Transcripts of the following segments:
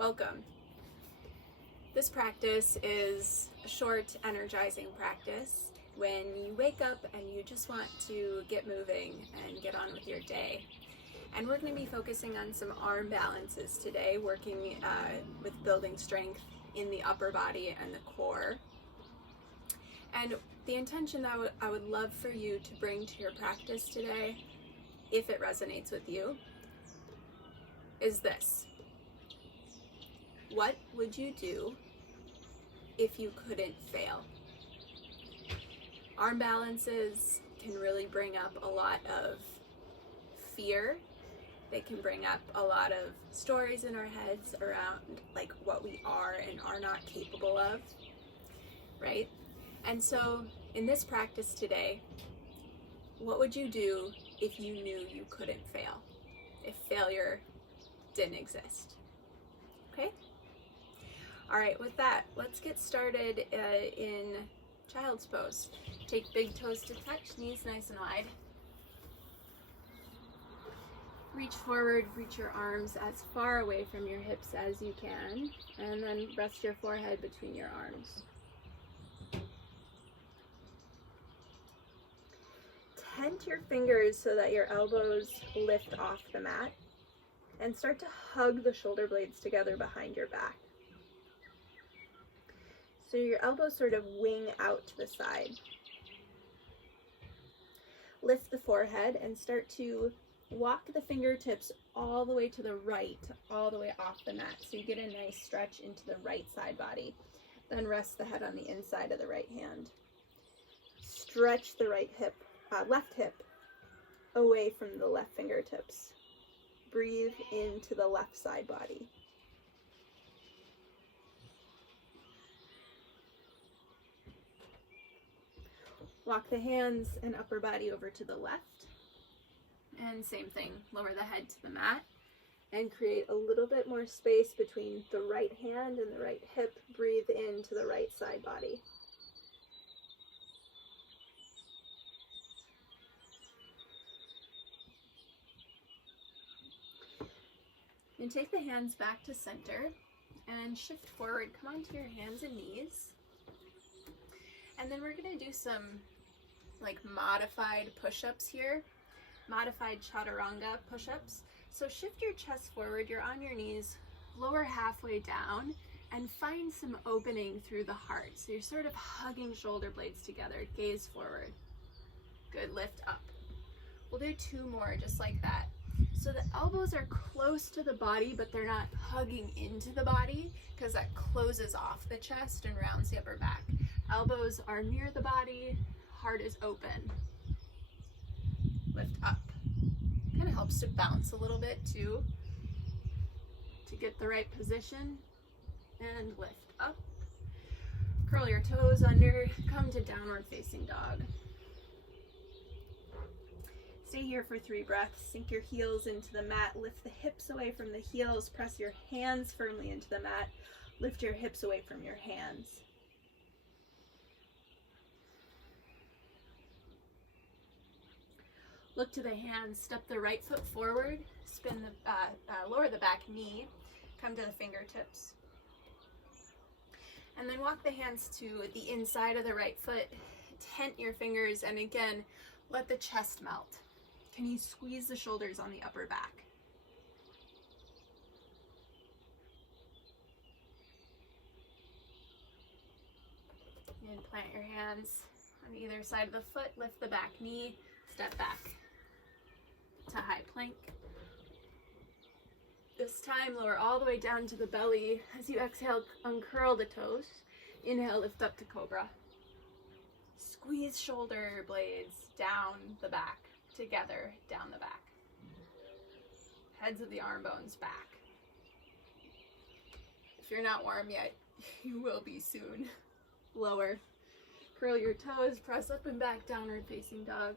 Welcome. This practice is a short, energizing practice when you wake up and you just want to get moving and get on with your day. And we're going to be focusing on some arm balances today, working with building strength in the upper body and the core. And the intention I would love for you to bring to your practice today, if it resonates with you, is this. What would you do if you couldn't fail? Arm balances can really bring up a lot of fear. They can bring up a lot of stories in our heads around like what we are and are not capable of, right? And so in this practice today, what would you do if you knew you couldn't fail? If failure didn't exist? Okay? All right, with that, let's get started in child's pose. Take big toes to touch, knees nice and wide. Reach forward, reach your arms as far away from your hips as you can, and then rest your forehead between your arms. Tent your fingers so that your elbows lift off the mat, and start to hug the shoulder blades together behind your back. So your elbows sort of wing out to the side. Lift the forehead and start to walk the fingertips all the way to the right, all the way off the mat. So you get a nice stretch into the right side body. Then rest the head on the inside of the right hand. Stretch the left hip away from the left fingertips. Breathe into the left side body. Walk the hands and upper body over to the left. And same thing, lower the head to the mat and create a little bit more space between the right hand and the right hip. Breathe into the right side body. And take the hands back to center and shift forward. Come onto your hands and knees. And then we're going to do some like modified push-ups here, modified chaturanga push-ups. So shift your chest forward, you're on your knees, lower halfway down, and find some opening through the heart. So you're sort of hugging shoulder blades together, gaze forward. Good, lift up. We'll do two more just like that. So the elbows are close to the body, but they're not hugging into the body because that closes off the chest and rounds the upper back. Elbows are near the body, heart is open. Lift up. Kind of helps to bounce a little bit too, to get the right position. And lift up. Curl your toes under, come to downward facing dog. Stay here for 3 breaths. Sink your heels into the mat. Lift the hips away from the heels. Press your hands firmly into the mat. Lift your hips away from your hands. Look to the hands. Step the right foot forward. Spin lower the back knee. Come to the fingertips. And then walk the hands to the inside of the right foot. Tent your fingers, and again, let the chest melt. Can you squeeze the shoulders on the upper back? And plant your hands on either side of the foot. Lift the back knee. Step back to high plank. This time, lower all the way down to the belly. As you exhale, uncurl the toes. Inhale, lift up to cobra. Squeeze shoulder blades down the back. Together down the back. Heads of the arm bones back. If you're not warm yet, you will be soon. Lower. Curl your toes, press up and back, downward facing dog.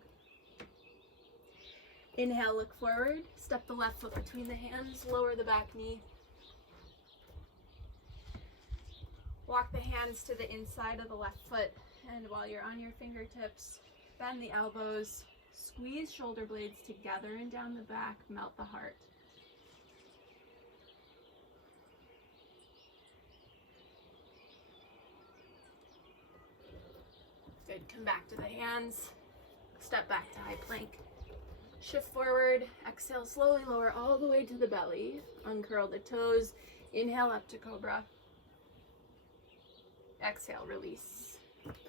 Inhale, look forward. Step the left foot between the hands, lower the back knee. Walk the hands to the inside of the left foot, and while you're on your fingertips, bend the elbows. Squeeze shoulder blades together and down the back, melt the heart. Good, come back to the hands. Step back to high plank. Shift forward, exhale, slowly lower all the way to the belly. Uncurl the toes. Inhale up to cobra. Exhale, release.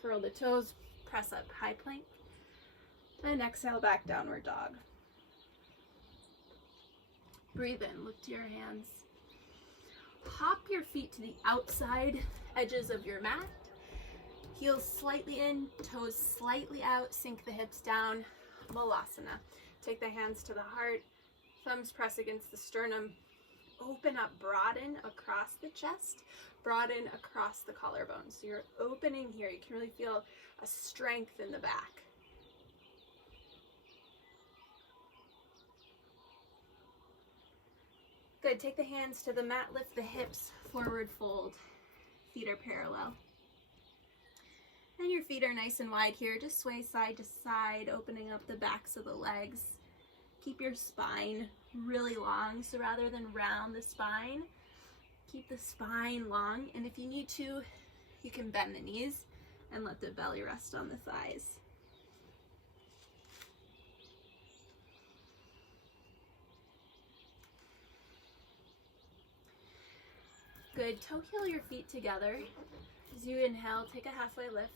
Curl the toes, press up high plank. And exhale, back downward dog. Breathe in, look to your hands. Hop your feet to the outside edges of your mat. Heels slightly in, toes slightly out, sink the hips down. Malasana. Take the hands to the heart, thumbs press against the sternum. Open up, broaden across the chest, broaden across the collarbone. So you're opening here. You can really feel a strength in the back. Good, take the hands to the mat, lift the hips, forward fold. Feet are parallel. And your feet are nice and wide here. Just sway side to side, opening up the backs of the legs. Keep your spine really long, so rather than round the spine, keep the spine long. And if you need to, you can bend the knees and let the belly rest on the thighs. Good, toe heel your feet together. As you inhale, take a halfway lift.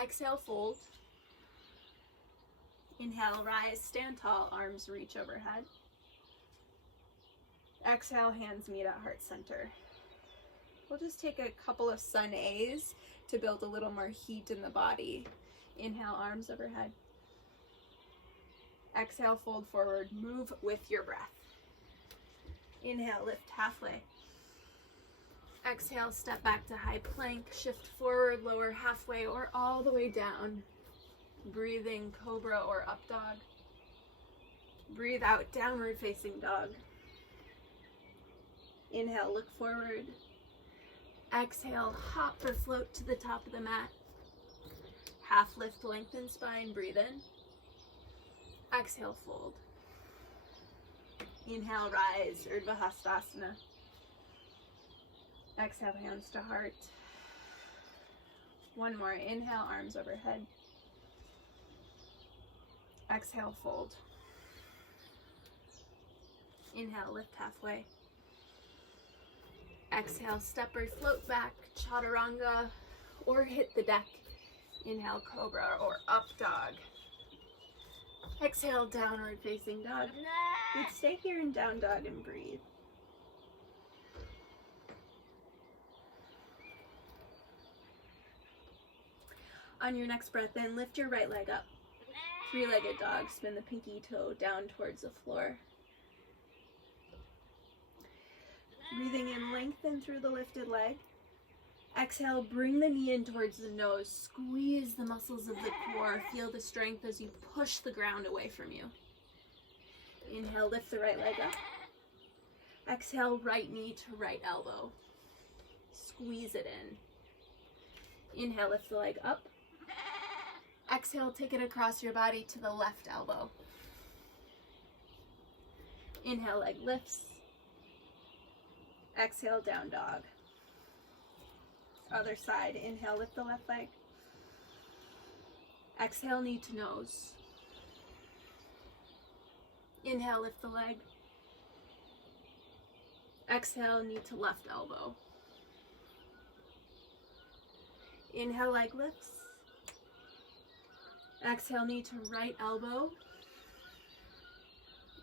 Exhale, fold. Inhale, rise, stand tall, arms reach overhead. Exhale, hands meet at heart center. We'll just take a couple of sun A's to build a little more heat in the body. Inhale, arms overhead. Exhale, fold forward, move with your breath. Inhale, lift halfway. Exhale, step back to high plank, shift forward, lower halfway or all the way down. Breathing cobra or up dog. Breathe out, downward facing dog. Inhale, look forward. Exhale, hop or float to the top of the mat. Half lift, lengthen spine, breathe in. Exhale, fold. Inhale, rise, Urdhva Hastasana. Exhale, hands to heart. One more, inhale, arms overhead. Exhale, fold. Inhale, lift halfway. Exhale, step or float back, chaturanga, or hit the deck. Inhale, cobra or up dog. Exhale, downward facing dog. Good, stay here in down dog and breathe. On your next breath in, lift your right leg up. Three-legged dog, spin the pinky toe down towards the floor. Breathing in, lengthen through the lifted leg. Exhale, bring the knee in towards the nose. Squeeze the muscles of the core. Feel the strength as you push the ground away from you. Inhale, lift the right leg up. Exhale, right knee to right elbow. Squeeze it in. Inhale, lift the leg up. Exhale, take it across your body to the left elbow. Inhale, leg lifts. Exhale, down dog. Other side, inhale, lift the left leg. Exhale, knee to nose. Inhale, lift the leg. Exhale, knee to left elbow. Inhale, leg lifts. Exhale, knee to right elbow.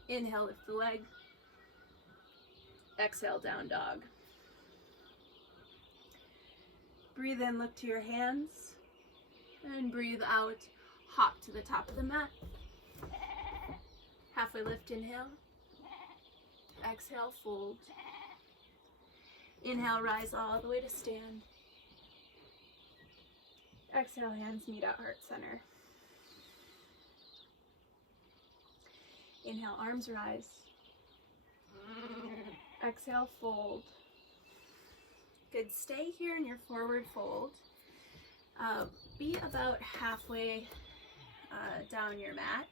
Inhale, lift the leg. Exhale, down dog. Breathe in, look to your hands. And breathe out, hop to the top of the mat. Halfway lift, inhale. Exhale, fold. Inhale, rise all the way to stand. Exhale, hands meet at heart center. Inhale, arms rise. Exhale, fold. Good, stay here in your forward fold. Be about halfway down your mat.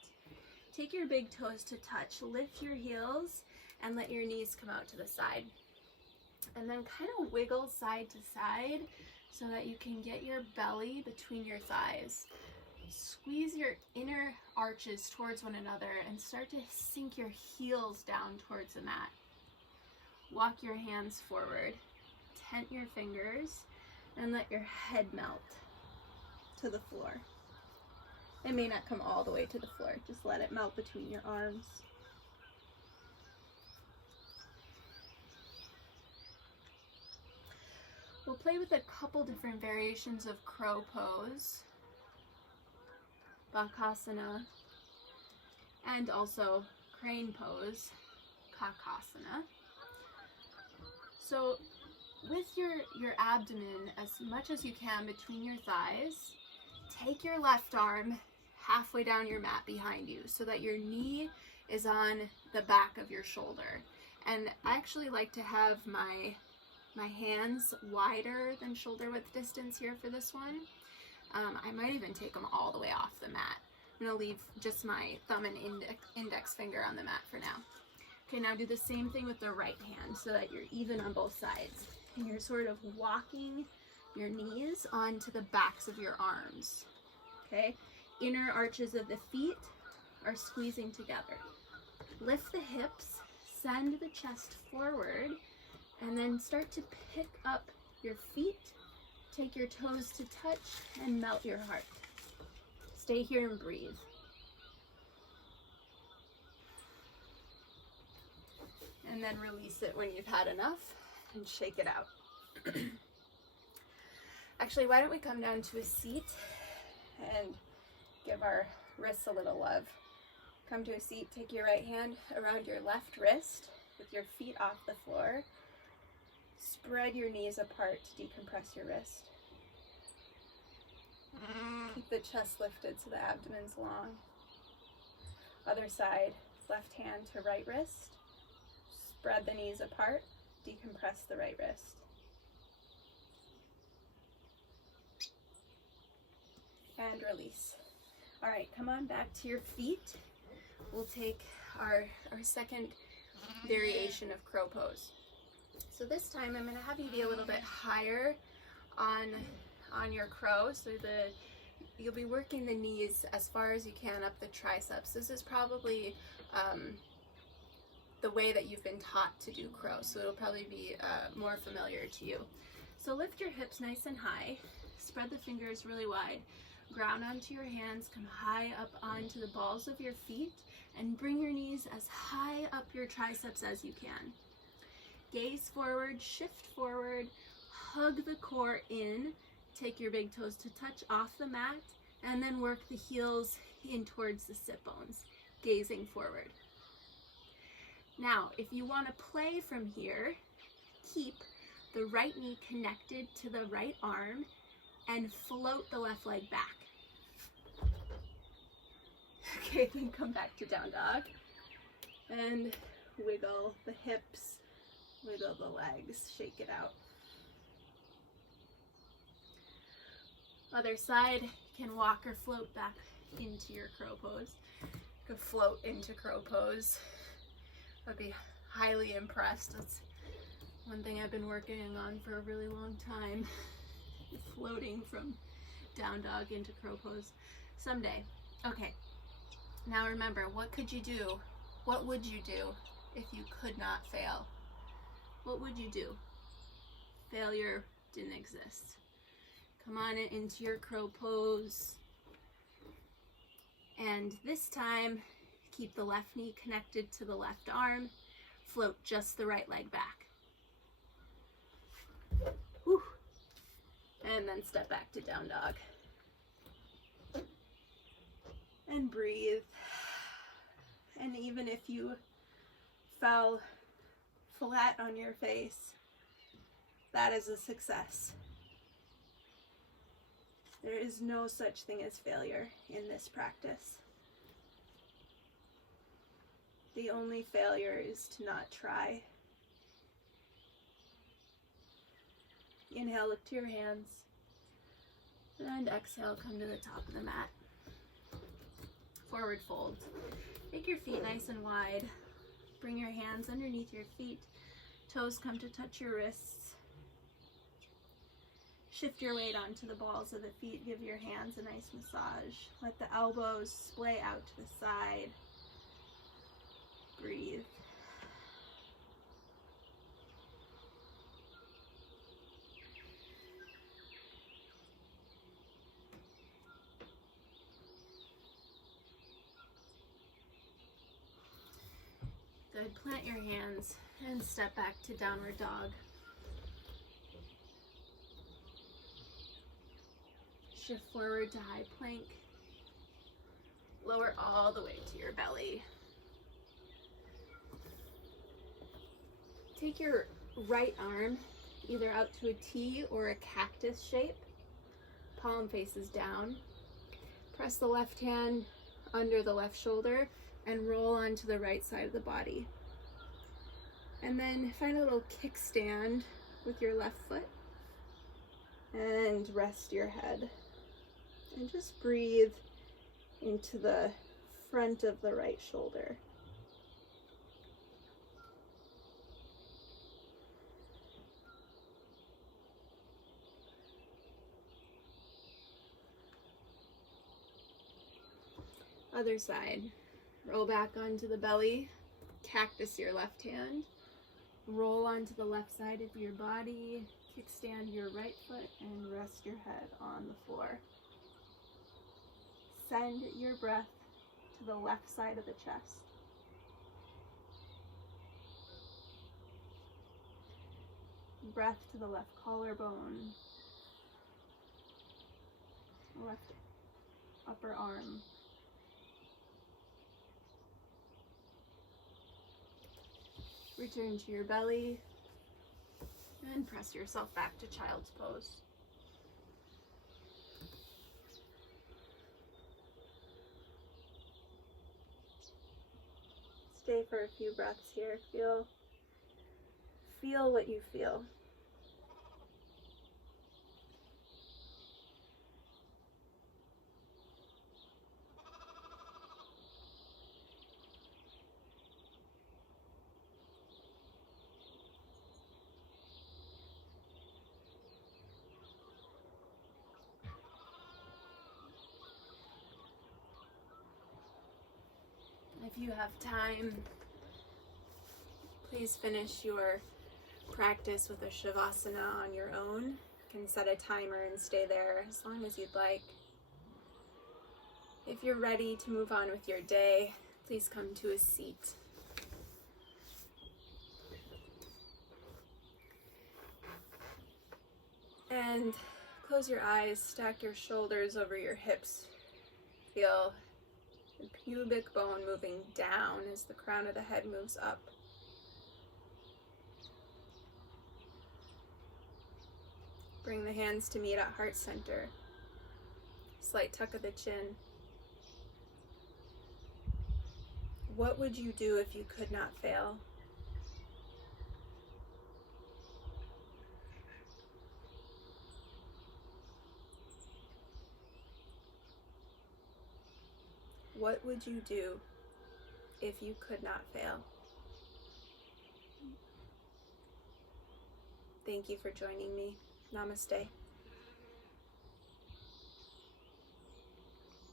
Take your big toes to touch. Lift your heels and let your knees come out to the side. And then kind of wiggle side to side so that you can get your belly between your thighs. Squeeze your inner arches towards one another and start to sink your heels down towards the mat. Walk your hands forward, tent your fingers, and let your head melt to the floor. It may not come all the way to the floor, just let it melt between your arms. We'll play with a couple different variations of crow pose, Bakasana, and also crane pose, Kakasana. So with your abdomen as much as you can between your thighs, take your left arm halfway down your mat behind you so that your knee is on the back of your shoulder. And I actually like to have my hands wider than shoulder width distance here for this one. I might even take them all the way off the mat. I'm gonna leave just my thumb and index finger on the mat for now. Okay, now do the same thing with the right hand so that you're even on both sides. And you're sort of walking your knees onto the backs of your arms. Okay, inner arches of the feet are squeezing together. Lift the hips, send the chest forward, and then start to pick up your feet, take your toes to touch, and melt your heart. Stay here and breathe. And then release it when you've had enough and shake it out. Actually, why don't we come down to a seat and give our wrists a little love. Come to a seat, take your right hand around your left wrist with your feet off the floor. Spread your knees apart to decompress your wrist. Keep the chest lifted so the abdomen's long. Other side, left hand to right wrist. Spread the knees apart, decompress the right wrist. And release. All right, come on back to your feet. We'll take our second variation of crow pose. So this time I'm gonna have you be a little bit higher on your crow, so you'll be working the knees as far as you can up the triceps. This is probably the way that you've been taught to do crow, so it'll probably be more familiar to you. So lift your hips nice and high, spread the fingers really wide, ground onto your hands, come high up onto the balls of your feet, and bring your knees as high up your triceps as you can. Gaze forward, shift forward, hug the core in, take your big toes to touch off the mat, and then work the heels in towards the sit bones, gazing forward. Now, if you want to play from here, keep the right knee connected to the right arm and float the left leg back. Okay, then come back to down dog and wiggle the hips, wiggle the legs, shake it out. Other side, you can walk or float back into your crow pose. You can float into crow pose. I'd be highly impressed. That's one thing I've been working on for a really long time. Floating from down dog into crow pose someday. Okay, now remember, what could you do? What would you do if you could not fail? What would you do? Failure didn't exist. Come on into your crow pose. And this time, keep the left knee connected to the left arm. Float just the right leg back. Whew. And then step back to down dog. And breathe. And even if you fell flat on your face, that is a success. There is no such thing as failure in this practice. The only failure is to not try. Inhale, look to your hands. And exhale, come to the top of the mat. Forward fold. Make your feet nice and wide. Bring your hands underneath your feet. Toes come to touch your wrists. Shift your weight onto the balls of the feet. Give your hands a nice massage. Let the elbows splay out to the side. Breathe. Good. Plant your hands and step back to downward dog. Shift forward to high plank. Lower all the way to your belly. Take your right arm either out to a T or a cactus shape. Palm faces down. Press the left hand under the left shoulder and roll onto the right side of the body. And then find a little kickstand with your left foot and rest your head. And just breathe into the front of the right shoulder. Other side. Roll back onto the belly, cactus your left hand, roll onto the left side of your body, kickstand your right foot, and rest your head on the floor. Send your breath to the left side of the chest. Breath to the left collarbone, left upper arm. Return to your belly and press yourself back to child's pose. Stay for a few breaths here. Feel what you feel. If you have time, please finish your practice with a Shavasana on your own. You can set a timer and stay there as long as you'd like. If you're ready to move on with your day, please come to a seat. And close your eyes, stack your shoulders over your hips. Feel the pubic bone moving down as the crown of the head moves up. Bring the hands to meet at heart center. Slight tuck of the chin. What would you do if you could not fail? What would you do if you could not fail? Thank you for joining me. Namaste.